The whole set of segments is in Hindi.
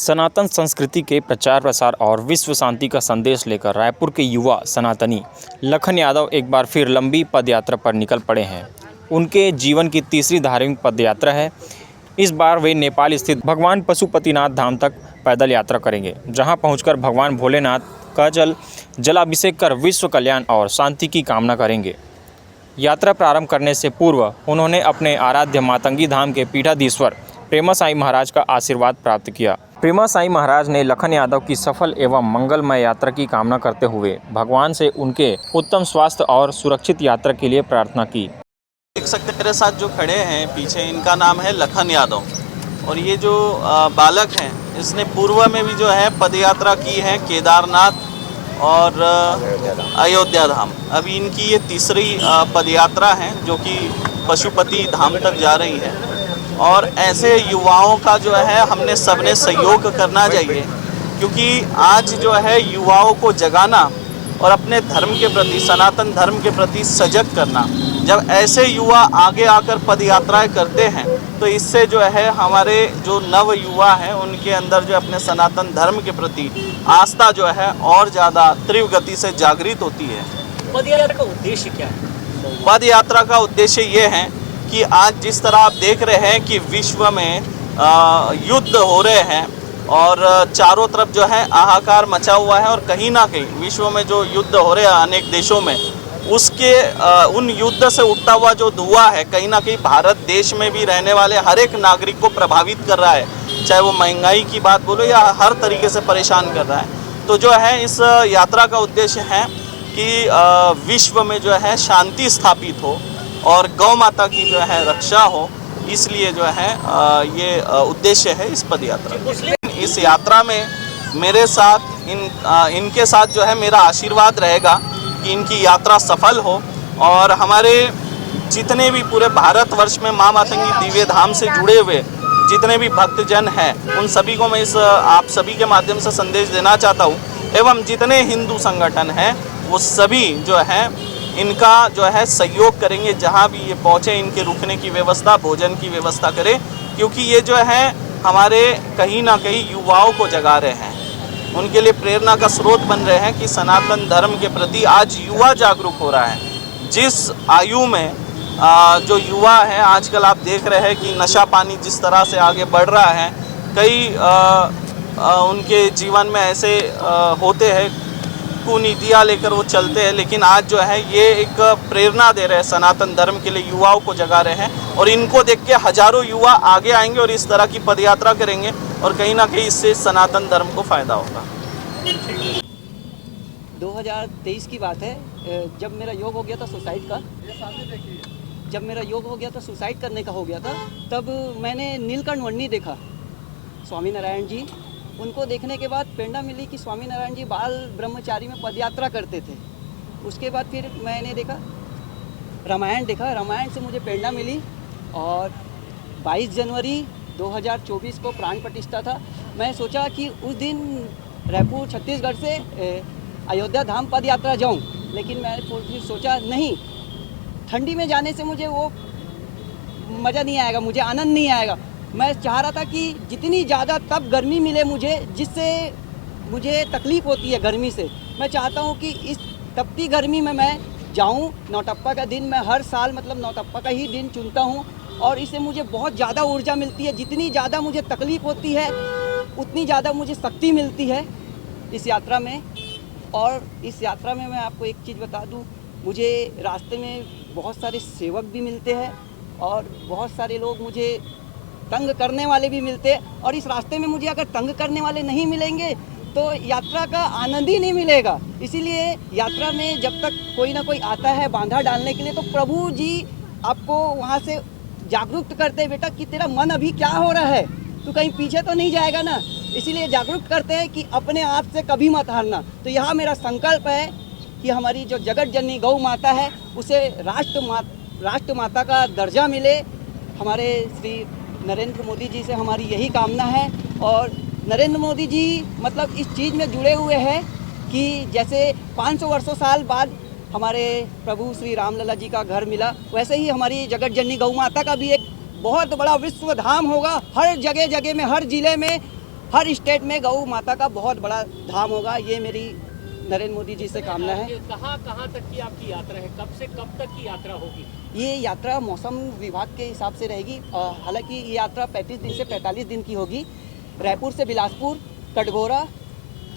सनातन संस्कृति के प्रचार प्रसार और विश्व शांति का संदेश लेकर रायपुर के युवा सनातनी लखन यादव एक बार फिर लंबी पदयात्रा पर निकल पड़े हैं। उनके जीवन की तीसरी धार्मिक पदयात्रा है। इस बार वे नेपाल स्थित भगवान पशुपतिनाथ धाम तक पैदल यात्रा करेंगे, जहां पहुंचकर भगवान भोलेनाथ का जलाभिषेक कर विश्व कल्याण और शांति की कामना करेंगे। यात्रा प्रारंभ करने से पूर्व उन्होंने अपने आराध्य मातंगी धाम के पीठाधीश्वर प्रेमा साई महाराज का आशीर्वाद प्राप्त किया। प्रेमा साई महाराज ने लखन यादव की सफल एवं मंगलमय यात्रा की कामना करते हुए भगवान से उनके उत्तम स्वास्थ्य और सुरक्षित यात्रा के लिए प्रार्थना की। देख सकते मेरे साथ जो खड़े हैं पीछे, इनका नाम है लखन यादव और ये जो बालक हैं इसने पूर्व में भी जो है पदयात्रा की है केदारनाथ और अयोध्या धाम। अभी इनकी ये तीसरी पदयात्रा है जो कि पशुपति धाम तक जा रही है। और ऐसे युवाओं का जो है हमने सबने सहयोग करना चाहिए, क्योंकि आज जो है युवाओं को जगाना और अपने धर्म के प्रति, सनातन धर्म के प्रति सजग करना। जब ऐसे युवा आगे आकर पदयात्राएं करते हैं तो इससे जो है हमारे जो नव युवा हैं उनके अंदर जो अपने सनातन धर्म के प्रति आस्था जो है और ज़्यादा तीव्र गति से जागृत होती है। पदयात्रा का उद्देश्य क्या है? पदयात्रा का उद्देश्य ये है कि आज जिस तरह आप देख रहे हैं कि विश्व में युद्ध हो रहे हैं और चारों तरफ जो है हाहाकार मचा हुआ है, और कहीं ना कहीं विश्व में जो युद्ध हो रहे हैं अनेक देशों में, उसके उन युद्ध से उठता हुआ जो धुआं है कहीं ना कहीं भारत देश में भी रहने वाले हर एक नागरिक को प्रभावित कर रहा है, चाहे वो महंगाई की बात बोलो या हर तरीके से परेशान कर रहा है। तो जो है इस यात्रा का उद्देश्य है कि विश्व में जो है शांति स्थापित हो और गौ माता की जो है रक्षा हो, इसलिए जो है ये उद्देश्य है इस पदयात्रा। इस यात्रा में मेरे साथ इनके साथ जो है मेरा आशीर्वाद रहेगा कि इनकी यात्रा सफल हो और हमारे जितने भी पूरे भारतवर्ष में माँ मातंगी दिव्य धाम से जुड़े हुए जितने भी भक्तजन हैं उन सभी को मैं इस आप सभी के माध्यम से संदेश देना चाहता हूँ, एवं जितने हिंदू संगठन हैं वो सभी जो है इनका जो है सहयोग करेंगे। जहाँ भी ये पहुँचे इनके रुकने की व्यवस्था, भोजन की व्यवस्था करें, क्योंकि ये जो है हमारे कहीं ना कहीं युवाओं को जगा रहे हैं, उनके लिए प्रेरणा का स्रोत बन रहे हैं कि सनातन धर्म के प्रति आज युवा जागरूक हो रहा है। जिस आयु में जो युवा है आजकल आप देख रहे हैं कि नशा पानी जिस तरह से आगे बढ़ रहा है, कई उनके जीवन में ऐसे होते हैं, कुनीतियाँ लेकर वो चलते हैं, लेकिन आज जो है ये एक प्रेरणा दे रहे हैं, सनातन धर्म के लिए युवाओं को जगा रहे हैं और इनको देख के हजारों युवा आगे आएंगे और इस तरह की पदयात्रा करेंगे और कहीं ना कहीं इससे सनातन धर्म को फ़ायदा होगा। 2023 की बात है, जब मेरा योग हो गया था सुसाइड का, जब मेरा योग हो गया था सुसाइड करने का हो गया था, तब मैंने नीलकंठ वर्णी देखा, स्वामी नारायण जी। उनको देखने के बाद प्रेरणा मिली कि स्वामी नारायण जी बाल ब्रह्मचारी में पदयात्रा करते थे। उसके बाद फिर मैंने देखा रामायण देखा, रामायण से मुझे प्रेरणा मिली और 22 जनवरी 2024 को प्राण प्रतिष्ठा था। मैं सोचा कि उस दिन रायपुर छत्तीसगढ़ से अयोध्या धाम पद यात्रा जाऊँ, लेकिन मैंने फिर सोचा नहीं, ठंडी में जाने से मुझे वो मज़ा नहीं आएगा, मुझे आनंद नहीं आएगा। मैं चाह रहा था कि जितनी ज़्यादा तब गर्मी मिले मुझे, जिससे मुझे तकलीफ़ होती है गर्मी से, मैं चाहता हूँ कि इस तपती गर्मी में मैं जाऊँ। नौटप्पा का दिन मैं हर साल मतलब नौटप्पा का ही दिन चुनता हूँ और इससे मुझे बहुत ज़्यादा ऊर्जा मिलती है। जितनी ज़्यादा मुझे तकलीफ़ होती है उतनी ज़्यादा मुझे शक्ति मिलती है इस यात्रा में। और इस यात्रा में मैं आपको एक चीज़ बता दूँ, मुझे रास्ते में बहुत सारे सेवक भी मिलते हैं और बहुत सारे लोग मुझे तंग करने वाले भी मिलते हैं। और इस रास्ते में मुझे अगर तंग करने वाले नहीं मिलेंगे तो यात्रा का आनंद ही नहीं मिलेगा। इसीलिए यात्रा में जब तक कोई ना कोई आता है बांधा डालने के लिए, तो प्रभु जी आपको वहाँ से जागरूक करते हैं, बेटा कि तेरा मन अभी क्या हो रहा है, तू कहीं पीछे तो नहीं जाएगा ना। इसीलिए जागरूक करते हैं कि अपने आप से कभी मत हारना। तो यहाँ मेरा संकल्प है कि हमारी जो जगत जननी गौ माता है उसे राष्ट्र माता का दर्जा मिले। हमारे श्री नरेंद्र मोदी जी से हमारी यही कामना है। और नरेंद्र मोदी जी मतलब इस चीज़ में जुड़े हुए हैं कि जैसे 500 वर्षों साल बाद हमारे प्रभु श्री रामलला जी का घर मिला, वैसे ही हमारी जगत जननी गौ माता का भी एक बहुत बड़ा विश्व धाम होगा। हर जगह जगह में, हर ज़िले में हर स्टेट में गौ माता का बहुत बड़ा धाम होगा, ये मेरी नरेंद्र मोदी जी से कामना है। कहाँ कहाँ तक की आपकी यात्रा है, कब से कब तक की यात्रा होगी? ये यात्रा मौसम विभाग के हिसाब से रहेगी। हालांकि ये यात्रा 35 दिन से 45 दिन की होगी। रायपुर से बिलासपुर, कटघोरा,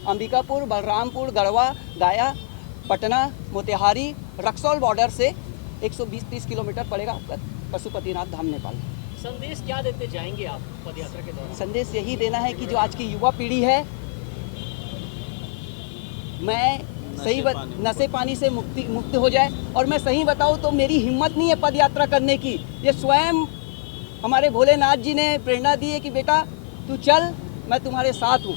अंबिकापुर, बलरामपुर, गढ़वा, गया, पटना, मोतिहारी, रक्सौल बॉर्डर से 120-30 किलोमीटर पड़ेगा पशुपतिनाथ धाम नेपाल। संदेश क्या देते जाएंगे आप पदयात्रा के दौरान? संदेश यही देना है कि जो आज की युवा पीढ़ी है, मैं नशे पानी से मुक्त हो जाए। और मैं सही बताऊं तो मेरी हिम्मत नहीं है पद यात्रा करने की। ये स्वयं हमारे भोलेनाथ जी ने प्रेरणा दी है कि बेटा तू चल, मैं तुम्हारे साथ हूँ।